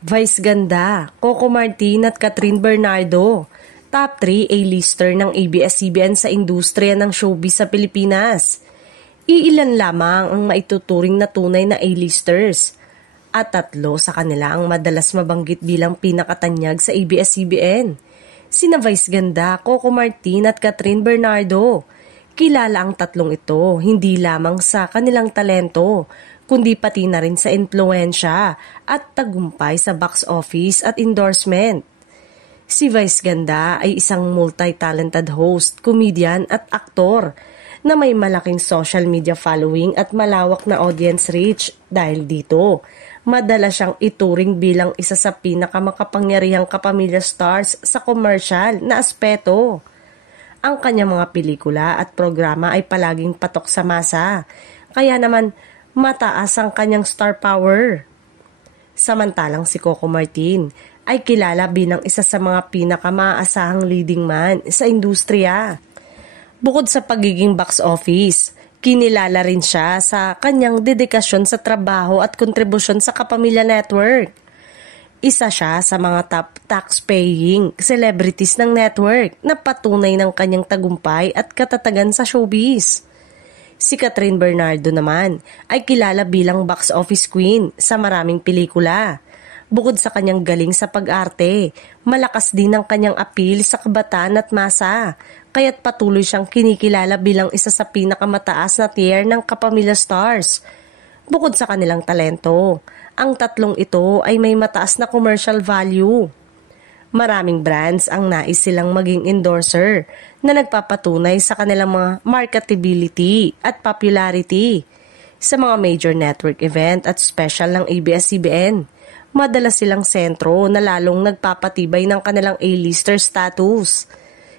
Vice Ganda, Coco Martin at Catherine Bernardo, top 3 A-lister ng ABS-CBN sa industriya ng showbiz sa Pilipinas. Iilan lamang ang maituturing na tunay na A-listers at 3 sa kanila ang madalas mabanggit bilang pinakatanyag sa ABS-CBN. Sina Vice Ganda, Coco Martin at Catherine Bernardo. Kilala ang 3 ito hindi lamang sa kanilang talento, kundi pati na rin sa impluwensya at tagumpay sa box office at endorsement. Si Vice Ganda ay isang multi-talented host, comedian at aktor na may malaking social media following at malawak na audience reach. Dahil dito, madalas siyang ituring bilang isa sa pinakamakapangyarihang kapamilya stars sa commercial na aspeto. Ang kanyang mga pelikula at programa ay palaging patok sa masa, kaya naman mataas ang kanyang star power. Samantalang si Coco Martin ay kilala bilang isa sa mga pinakamaasahang leading man sa industriya. Bukod sa pagiging box office, kinilala rin siya sa kanyang dedikasyon sa trabaho at kontribusyon sa Kapamilya Network. Isa siya sa mga top tax-paying celebrities ng network na patunay ng kanyang tagumpay at katatagan sa showbiz. Si Catherine Bernardo naman ay kilala bilang box office queen sa maraming pelikula. Bukod sa kanyang galing sa pag-arte, malakas din ang kanyang appeal sa kabataan at masa, kaya't patuloy siyang kinikilala bilang isa sa pinakamataas na tier ng kapamilya stars. Bukod sa kanilang talento, ang 3 ito ay may mataas na commercial value. Maraming brands ang nais silang maging endorser na nagpapatunay sa kanilang mga marketability at popularity. Sa mga major network event at special ng ABS-CBN, madalas silang sentro na lalong nagpapatibay ng kanilang A-lister status.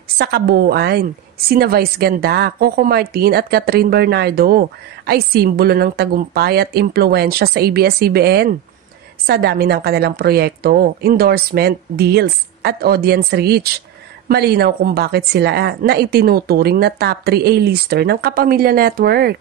Sa kabuuan, sina Vice Ganda, Coco Martin at Catherine Bernardo ay simbolo ng tagumpay at impluwensya sa ABS-CBN. Sa dami ng kanilang proyekto, endorsement, deals at audience reach, malinaw kung bakit sila na itinuturing na top 3 A-lister ng Kapamilya Network.